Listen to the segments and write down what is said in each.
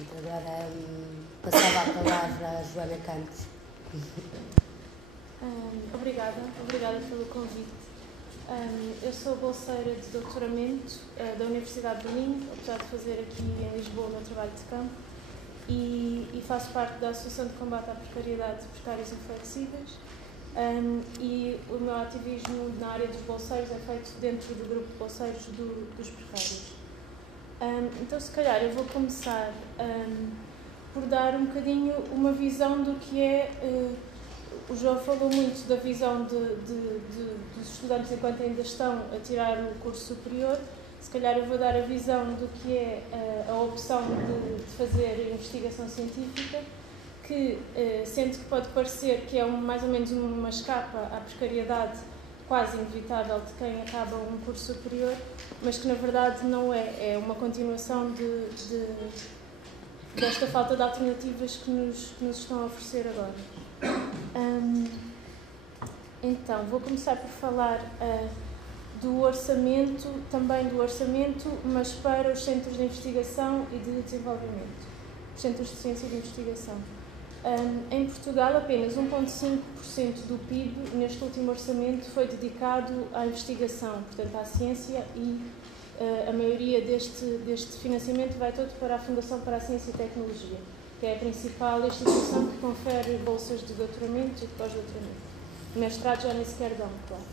Pronto, agora passava a palavra à Joana Campos. Obrigada pelo convite. Eu sou bolseira de doutoramento da Universidade do Minho, apesar de fazer aqui em Lisboa o meu trabalho de campo, e faço parte da Associação de Combate à Precariedade de Precários e Flexíveis, e o meu ativismo na área dos bolseiros é feito dentro do grupo de bolseiros dos precários. Então, se calhar, eu vou começar por dar um bocadinho uma visão do que é... O João falou muito da visão dos estudantes enquanto ainda estão a tirar o curso superior. Se calhar eu vou dar a visão do que é a opção de fazer investigação científica, que, sendo que pode parecer que é mais ou menos uma escapa à precariedade quase inevitável de quem acaba um curso superior, mas que na verdade não é uma continuação desta falta de alternativas que nos estão a oferecer agora. Então, vou começar por falar do orçamento, mas para os centros de investigação e de desenvolvimento, os centros de ciência e de investigação. Em Portugal, apenas 1,5% do PIB neste último orçamento foi dedicado à investigação, portanto à ciência, e a maioria deste financiamento vai todo para a Fundação para a Ciência e Tecnologia, que é a principal instituição que confere bolsas de doutoramento e de pós-doutoramento. Mestrado já nem sequer dão, claro.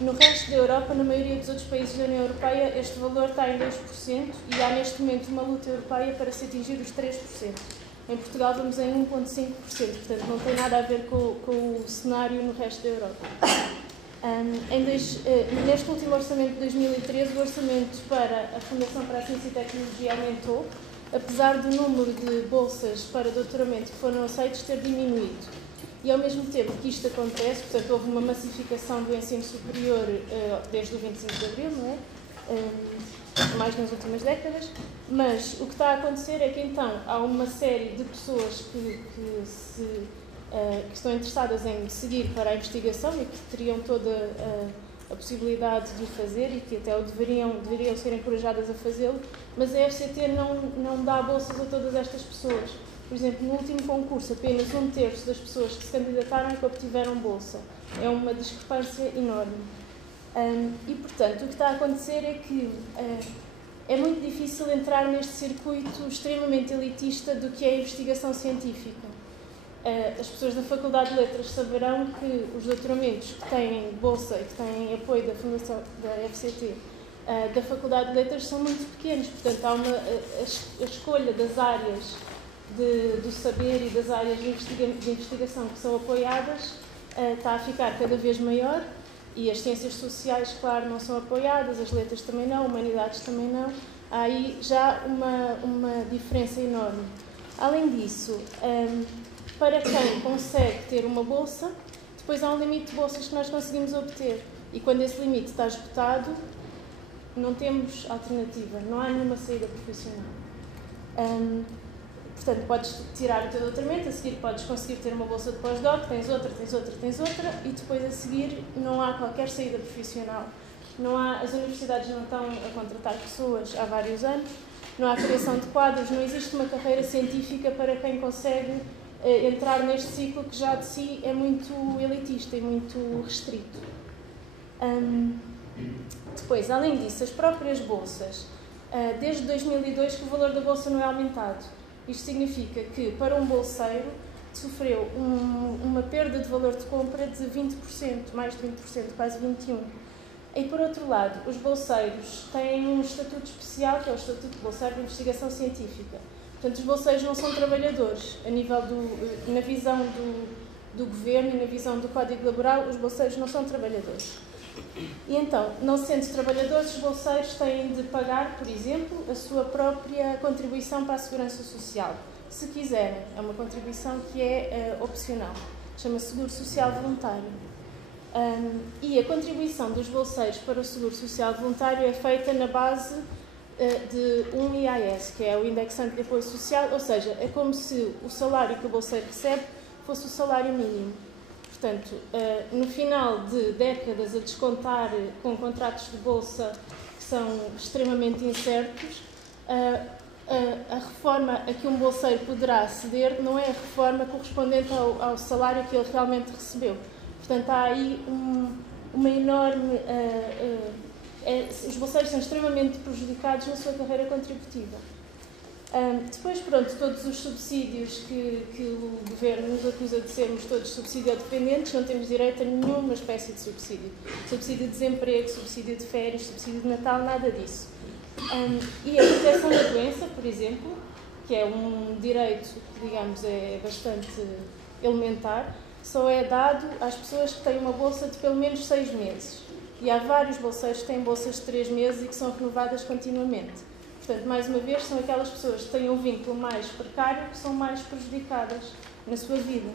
No resto da Europa, na maioria dos outros países da União Europeia, este valor está em 2% e há neste momento uma luta europeia para se atingir os 3%. Em Portugal vamos em 1,5%, portanto não tem nada a ver com o cenário no resto da Europa. Neste último orçamento de 2013, o orçamento para a Fundação para a Ciência e Tecnologia aumentou, apesar do número de bolsas para doutoramento que foram aceitas ter diminuído. E ao mesmo tempo que isto acontece, portanto, houve uma massificação do ensino superior desde o 25 de Abril, não é? Mais nas últimas décadas, mas o que está a acontecer é que então há uma série de pessoas que estão interessadas em seguir para a investigação e que teriam toda a possibilidade de o fazer e que até deveriam ser encorajadas a fazê-lo, mas a FCT não dá bolsas a todas estas pessoas. Por exemplo, no último concurso, apenas 1/3 das pessoas que se candidataram e que obtiveram bolsa. É uma discrepância enorme. E, portanto, o que está a acontecer é que é muito difícil entrar neste circuito extremamente elitista do que é a investigação científica. As pessoas da Faculdade de Letras saberão que os doutoramentos que têm bolsa e que têm apoio da Fundação da FCT, da Faculdade de Letras, são muito pequenos. Portanto, há a escolha das áreas do saber e das áreas de investigação que são apoiadas está a ficar cada vez maior, e as ciências sociais, claro, não são apoiadas, as letras também não, humanidades também não. Há aí já uma diferença enorme. Além disso, para quem consegue ter uma bolsa, depois há um limite de bolsas que nós conseguimos obter, e quando esse limite está esgotado, não temos alternativa, não há nenhuma saída profissional. Portanto, podes tirar o teu doutoramento, a seguir podes conseguir ter uma bolsa de pós-doc, tens outra, e depois a seguir não há qualquer saída profissional. As universidades não estão a contratar pessoas há vários anos, não há criação de quadros, não existe uma carreira científica para quem consegue entrar neste ciclo que já de si é muito elitista e muito restrito. Depois, além disso, as próprias bolsas, desde 2002 que o valor da bolsa não é aumentado. Isto significa que, para um bolseiro, sofreu uma perda de valor de compra de 20%, mais de 20%, quase 21%. E, por outro lado, os bolseiros têm um estatuto especial, que é o Estatuto de Bolseiro de Investigação Científica. Portanto, os bolseiros não são trabalhadores. Na visão do governo e na visão do Código Laboral, os bolseiros não são trabalhadores. E então, não sendo trabalhadores, os bolseiros têm de pagar, por exemplo, a sua própria contribuição para a Segurança Social, se quiserem. É uma contribuição que é opcional, chama-se Seguro Social Voluntário. E a contribuição dos bolseiros para o Seguro Social Voluntário é feita na base de um IAS, que é o Indexante de Apoio Social, ou seja, é como se o salário que o bolseiro recebe fosse o salário mínimo. Portanto, no final de décadas a descontar com contratos de bolsa que são extremamente incertos, reforma a que um bolseiro poderá aceder não é a reforma correspondente ao salário que ele realmente recebeu. Portanto, há aí uma enorme... os bolseiros são extremamente prejudicados na sua carreira contributiva. Depois, pronto, todos os subsídios que o Governo nos acusa de sermos todos subsídio-dependentes, não temos direito a nenhuma espécie de subsídio. Subsídio de desemprego, subsídio de férias, subsídio de Natal, nada disso. E a proteção da doença, por exemplo, que é um direito que, digamos, é bastante elementar, só é dado às pessoas que têm uma bolsa de pelo menos 6 meses. E há vários bolseiros que têm bolsas de 3 meses e que são renovadas continuamente. Portanto, mais uma vez, são aquelas pessoas que têm um vínculo mais precário que são mais prejudicadas na sua vida.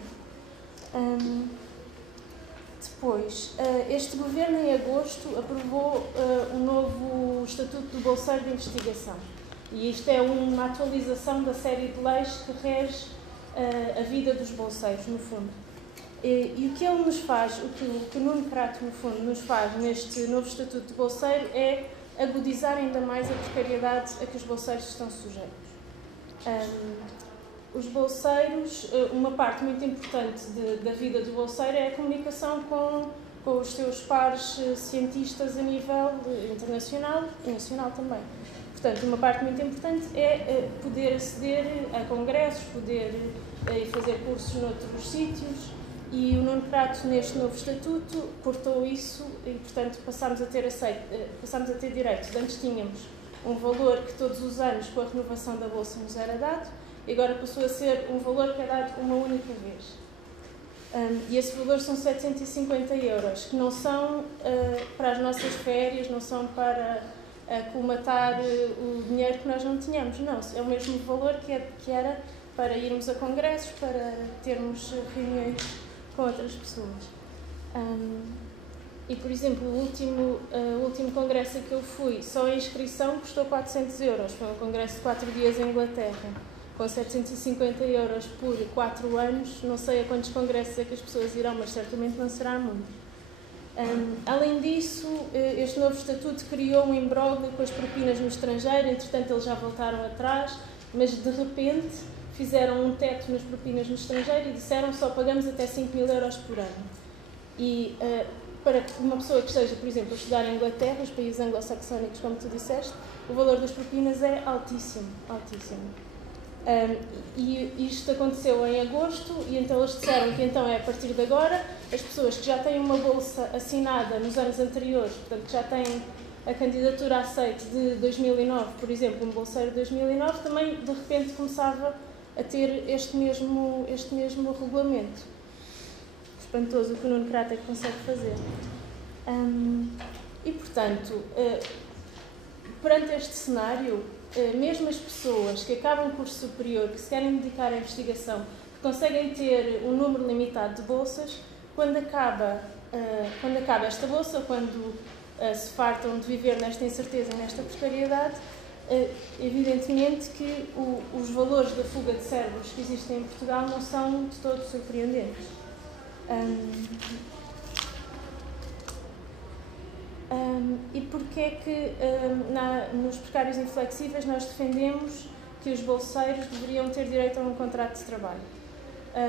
Depois, este Governo, em agosto, aprovou um novo Estatuto do Bolseiro de Investigação. E isto é uma atualização da série de leis que rege a vida dos bolseiros, no fundo. E o que ele nos faz, o que o Nuno Crato, no fundo, nos faz neste novo Estatuto de Bolseiro é agudizar ainda mais a precariedade a que os bolseiros estão sujeitos. Os bolseiros, uma parte muito importante da vida do bolseiro é a comunicação com os seus pares cientistas a nível internacional e nacional também. Portanto, uma parte muito importante é poder aceder a congressos, poder ir fazer cursos noutros sítios. E o Nuno Crato, neste novo estatuto, cortou isso e, portanto, passámos a ter direitos. Antes tínhamos um valor que todos os anos, com a renovação da Bolsa, nos era dado, e agora passou a ser um valor que é dado uma única vez. E esse valor são 750 euros, que não são para as nossas férias, não são para colmatar o dinheiro que nós não tínhamos, não. É o mesmo valor que era para irmos a congressos, para termos reuniões com outras pessoas. E, por exemplo, o último congresso a que eu fui, só a inscrição custou 400 euros. Foi um congresso de 4 dias em Inglaterra, com 750 euros por 4 anos. Não sei a quantos congressos é que as pessoas irão, mas certamente não será muito. Além disso, este novo estatuto criou um imbróglio com as propinas no estrangeiro. Entretanto, eles já voltaram atrás, mas de repente fizeram um teto nas propinas no estrangeiro e disseram que só pagamos até 5.000 euros por ano. E para uma pessoa que esteja, por exemplo, a estudar em Inglaterra, os países anglo-saxónicos, como tu disseste, o valor das propinas é altíssimo, altíssimo. E isto aconteceu em agosto e então eles disseram que então é a partir de agora as pessoas que já têm uma bolsa assinada nos anos anteriores, portanto que já têm a candidatura aceite de 2009, por exemplo, um bolseiro de 2009, também de repente começava a ter este mesmo regulamento. Espantoso o que o Nuno Crato é que consegue fazer. E, portanto, perante este cenário, mesmo as pessoas que acabam o curso superior, que se querem dedicar à investigação, que conseguem ter um número limitado de bolsas, quando acaba esta bolsa, quando se fartam de viver nesta incerteza, nesta precariedade, evidentemente que os valores da fuga de cérebros que existem em Portugal não são de todo surpreendentes. E porquê é que nos precários inflexíveis nós defendemos que os bolseiros deveriam ter direito a um contrato de trabalho?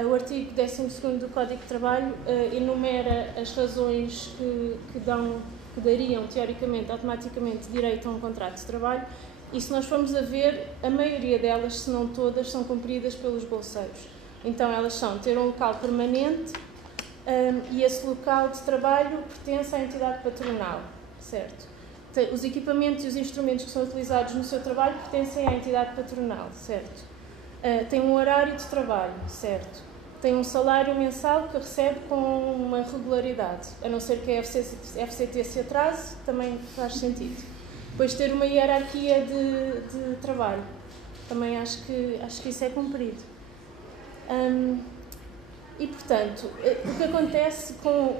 O artigo 12º do Código de Trabalho enumera as razões que dariam, teoricamente, automaticamente, direito a um contrato de trabalho. E se nós formos a ver, a maioria delas, se não todas, são cumpridas pelos bolseiros. Então elas são ter um local permanente e esse local de trabalho pertence à entidade patronal, certo? Os equipamentos e os instrumentos que são utilizados no seu trabalho pertencem à entidade patronal, certo? Tem um horário de trabalho, certo? Tem um salário mensal que recebe com uma regularidade, a não ser que a FCT se atrase, também faz sentido. Depois ter uma hierarquia de trabalho. Também acho que isso é cumprido. E, portanto, o que acontece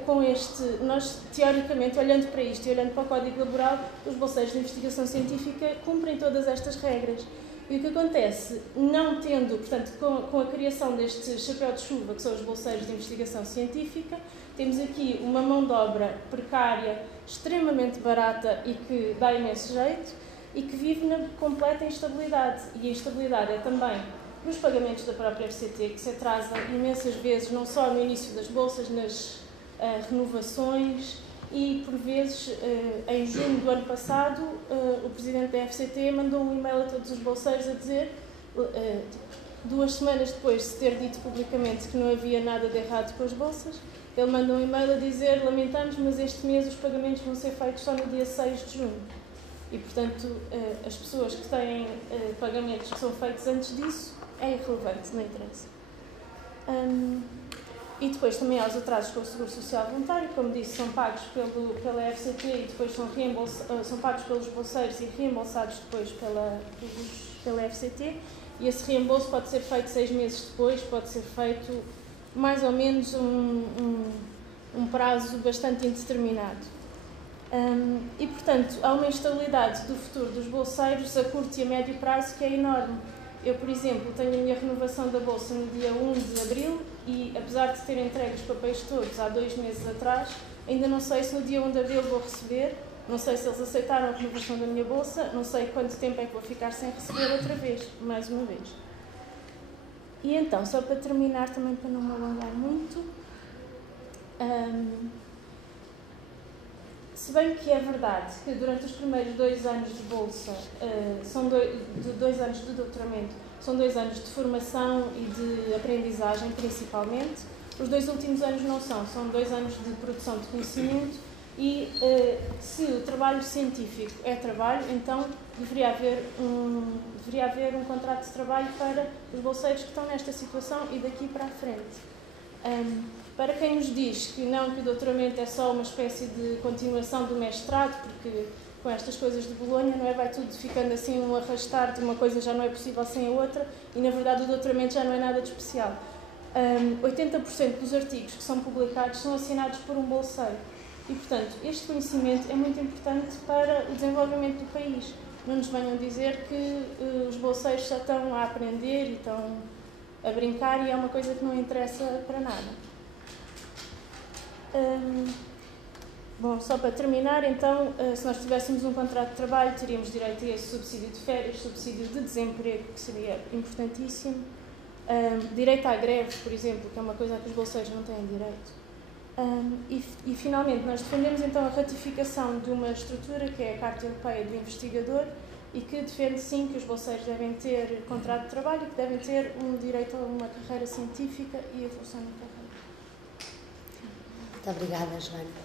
com este... Nós, teoricamente, olhando para isto e olhando para o Código Laboral, os bolseiros de investigação científica cumprem todas estas regras. E o que acontece, não tendo, portanto, com a criação deste chapéu de chuva, que são os bolseiros de investigação científica, temos aqui uma mão de obra precária, extremamente barata e que dá imenso jeito, e que vive na completa instabilidade. E a instabilidade é também nos pagamentos da própria FCT, que se atrasa imensas vezes, não só no início das bolsas, nas renovações, e por vezes, em junho do ano passado, o presidente da FCT mandou um e-mail a todos os bolseiros a dizer, 2 semanas depois de se ter dito publicamente que não havia nada de errado com as bolsas, ele mandou um e-mail a dizer: lamentamos, mas este mês os pagamentos vão ser feitos só no dia 6 de junho. E, portanto, as pessoas que têm pagamentos que são feitos antes disso, é irrelevante, não interessa. E depois também há os atrasos com o Seguro Social Voluntário, como disse, são pagos pela FCT e depois são pagos pelos bolseiros e reembolsados depois pela FCT. E esse reembolso pode ser feito 6 meses depois, pode ser feito mais ou menos um prazo bastante indeterminado. E, portanto, há uma instabilidade do futuro dos bolseiros a curto e a médio prazo que é enorme. Eu, por exemplo, tenho a minha renovação da bolsa no dia 1 de abril e, apesar de ter entregue os papéis todos há 2 meses atrás, ainda não sei se no dia 1 de abril vou receber, não sei se eles aceitaram a renovação da minha bolsa, não sei quanto tempo é que vou ficar sem receber outra vez, mais uma vez. E então, só para terminar, também para não me alongar muito, se bem que é verdade que durante os primeiros 2 anos de bolsa, são 2 anos de doutoramento, são 2 anos de formação e de aprendizagem principalmente, os 2 últimos anos não são 2 anos de produção de conhecimento e se o trabalho científico é trabalho, então deveria haver um contrato de trabalho para os bolseiros que estão nesta situação e daqui para a frente. Para quem nos diz que o doutoramento é só uma espécie de continuação do mestrado, porque com estas coisas de Bolonha, não é? Vai tudo ficando assim um arrastar de uma coisa já não é possível sem a outra e, na verdade, o doutoramento já não é nada de especial. 80% dos artigos que são publicados são assinados por um bolseiro e, portanto, este conhecimento é muito importante para o desenvolvimento do país. Não nos venham dizer que os bolseiros só estão a aprender e estão a brincar e é uma coisa que não interessa para nada. Bom, só para terminar, então, se nós tivéssemos um contrato de trabalho, teríamos direito a esse subsídio de férias, subsídio de desemprego, que seria importantíssimo, direito à greve, por exemplo, que é uma coisa a que os bolseiros não têm direito. E, finalmente, nós defendemos, então, a ratificação de uma estrutura, que é a Carta Europeia do Investigador, e que defende, sim, que os bolseiros devem ter contrato de trabalho e que devem ter um direito a uma carreira científica e a evolução na carreira. Muito obrigada, Joana.